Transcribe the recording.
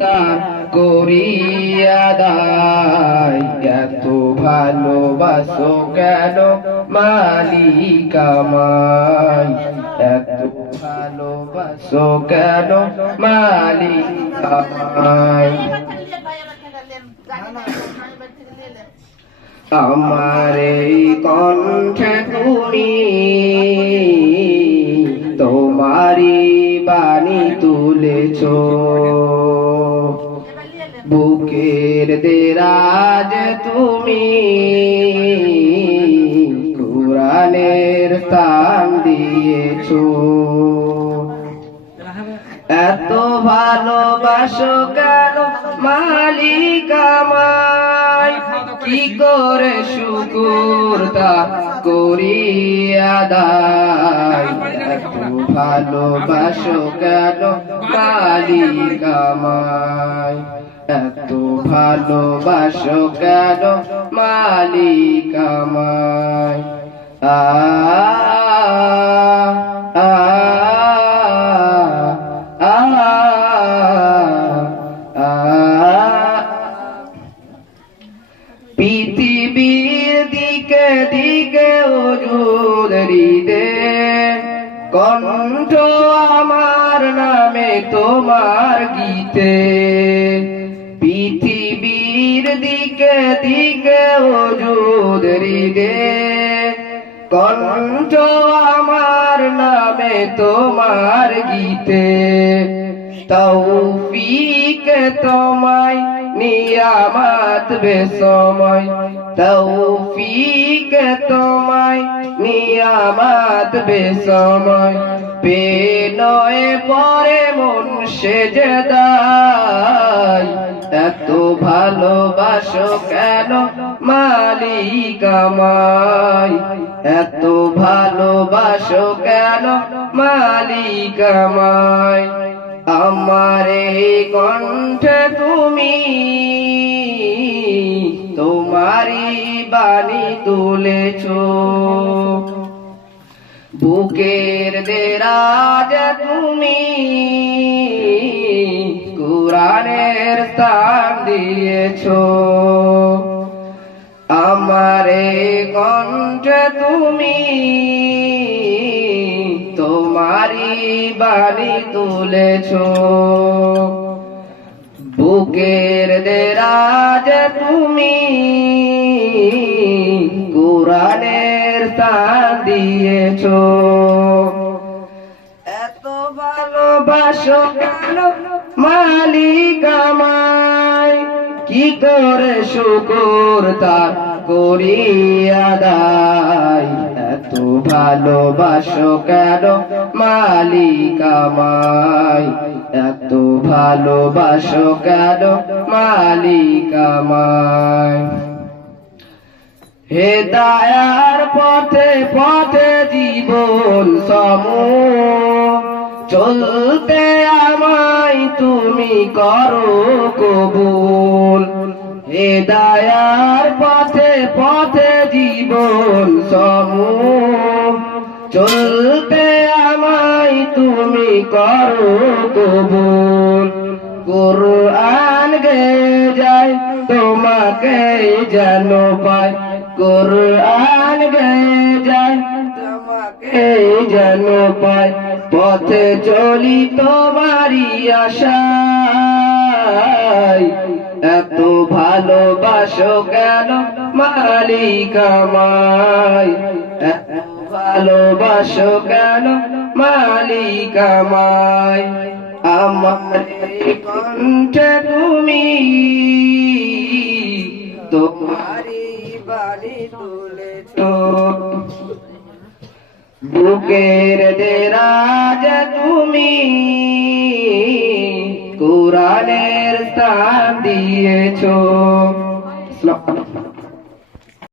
তার করিয়া দায়। এত ভালোবাসো কেন মালিক আমায়, এত ভালোবাসো কেন মালিক আমায়। আমার এই কণ্ঠে তুমি তোমারি বাণী তুলেছ, বুকের দেরাজ তুমি কুরআনের স্থান দিয়েছ। এত ভালোবাসো কেন মালিক আমায়, কি করে শুকর তার করিয়া দায়। এত ভালোবাসো কেন মালিক আমায়, এত ভালোবাসো কেন মালিক আমায়। আ আ পৃথিবীর দিকে দিকে ওজুদ হৃদে, কণ্ঠ আমার নামে তোমার গীতে। পৃথিবীর দিকে দিকে ওজুদ হৃদে, কণ্ঠ আমার নামে তোমার গীতে। তৌফিক তোমায় নিয়ামত বেসময়, তৌফিক তোমায় নিয়ামত বেসময়। পেনয়ে পরে মন সেজদায়, এত ভালোবাসো কেন মালিক আমায়, এত ভালোবাসো কেন মালিক আমায়। আমার এই কণ্ঠে তুমি তোমারি বাণী তুলেছ, বুকের দেরাজ তুমি কুরআনের স্থান দিয়েছ। আমার এই কণ্ঠে তুমি তোমারি বাণী তুলেছ, বুকের দেরাজ তুমি কুরআনের স্থান দিয়েছ। এত ভালোবাসো কেন মালিক আমায়, কি করে শুকর তার করিয়া দায়। এত ভালোবাসো কেন মালিক আমায়, এত ভালোবাসো কেন মালিক আমায়। হেদায়ার পথে পথে জীবন সমূহ চলতে আমায় তুমি করো কবুল। হেদায়ার পথে পথে জীবন সমূহ চলতে আমায় তুমি করো কবুল। কুরআন গে যায় তোমাকে যেন পায়, কুরআন গে যায় তোমাকে যেন পায়। পথে চলি তোমারি আশায়, এত ভালোবাসো কেন মালিক আমায়, এত ভালোবাসো কেন মালিক আমায়। আমার কণ্ঠে তুমি তোমারি বাণী তুলেছ, বুকের দেরাজ তুমি কুরআনের স্থান দিয়েছ।